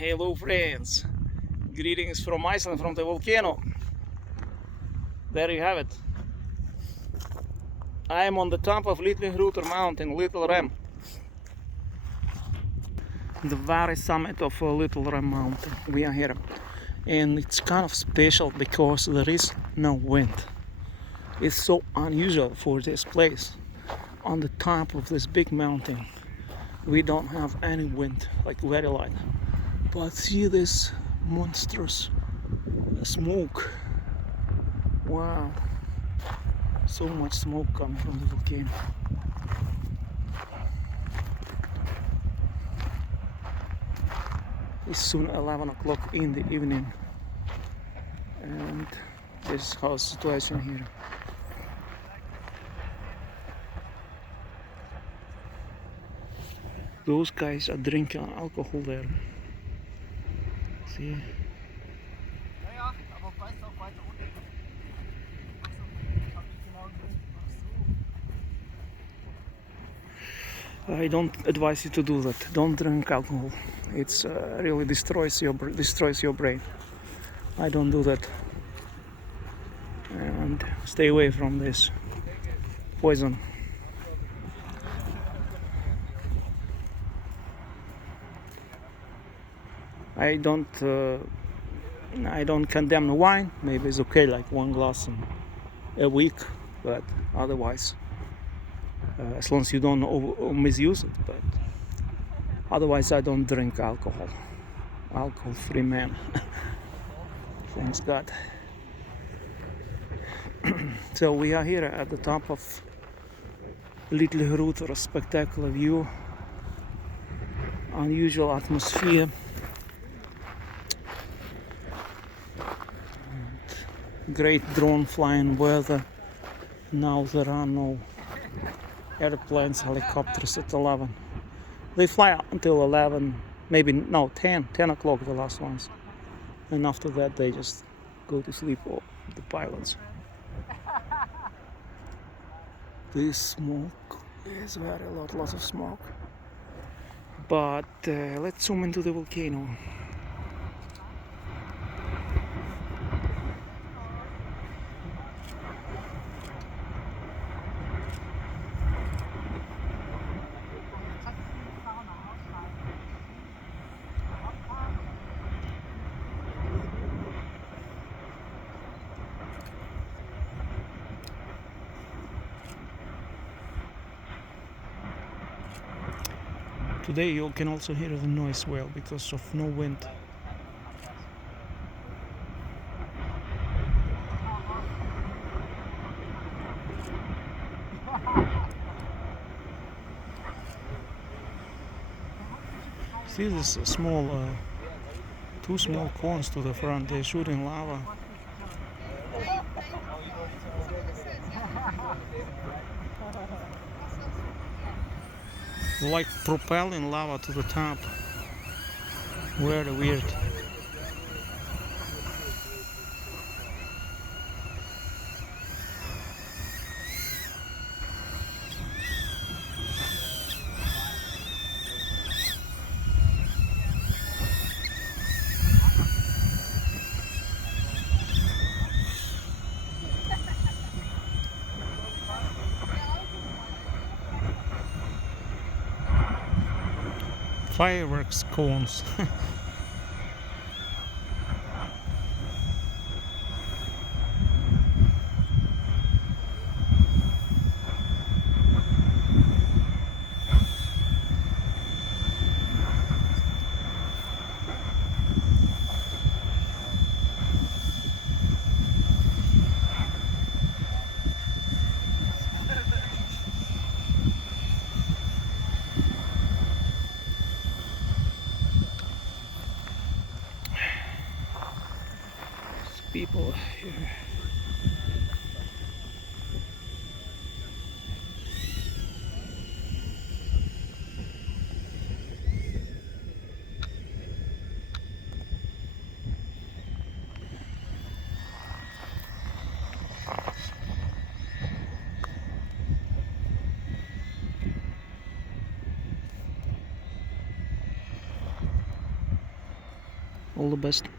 Hello friends, greetings from Iceland, from the volcano. There you have it. I am on the top of Litlihrutur mountain, Little Ram. The very summit of Little Ram mountain. We are here. And it's kind of special because there is no wind. It's so unusual for this place. On the top of this big mountain, we don't have any wind, like very light. But see this monstrous smoke. Wow, so much smoke coming from the volcano. It's soon 11 o'clock in the evening, and this is how the situation here. Those guys are drinking alcohol there. See? I don't advise you to do that. Don't drink alcohol. It's really destroys your brain. I don't do that. And stay away from this poison. I don't condemn the wine. Maybe it's okay, like one glass a week, but otherwise, as long as you don't misuse it. But otherwise, I don't drink alcohol. Alcohol-free man. Thanks God. So we are here at the top of Litlihrutur, a spectacular view, unusual atmosphere. Great drone flying weather. Now there are no airplanes, helicopters at 11. They fly up until 11, maybe no 10 o'clock the last ones, and after that they just go to sleep, all the pilots. This smoke is lots of smoke. But let's zoom into the volcano. Today you can also hear the noise well because of no wind. See this small, two small cones to the front, they're shooting lava. Like propelling lava to the top. Very weird. Fireworks cones. People here. All the best.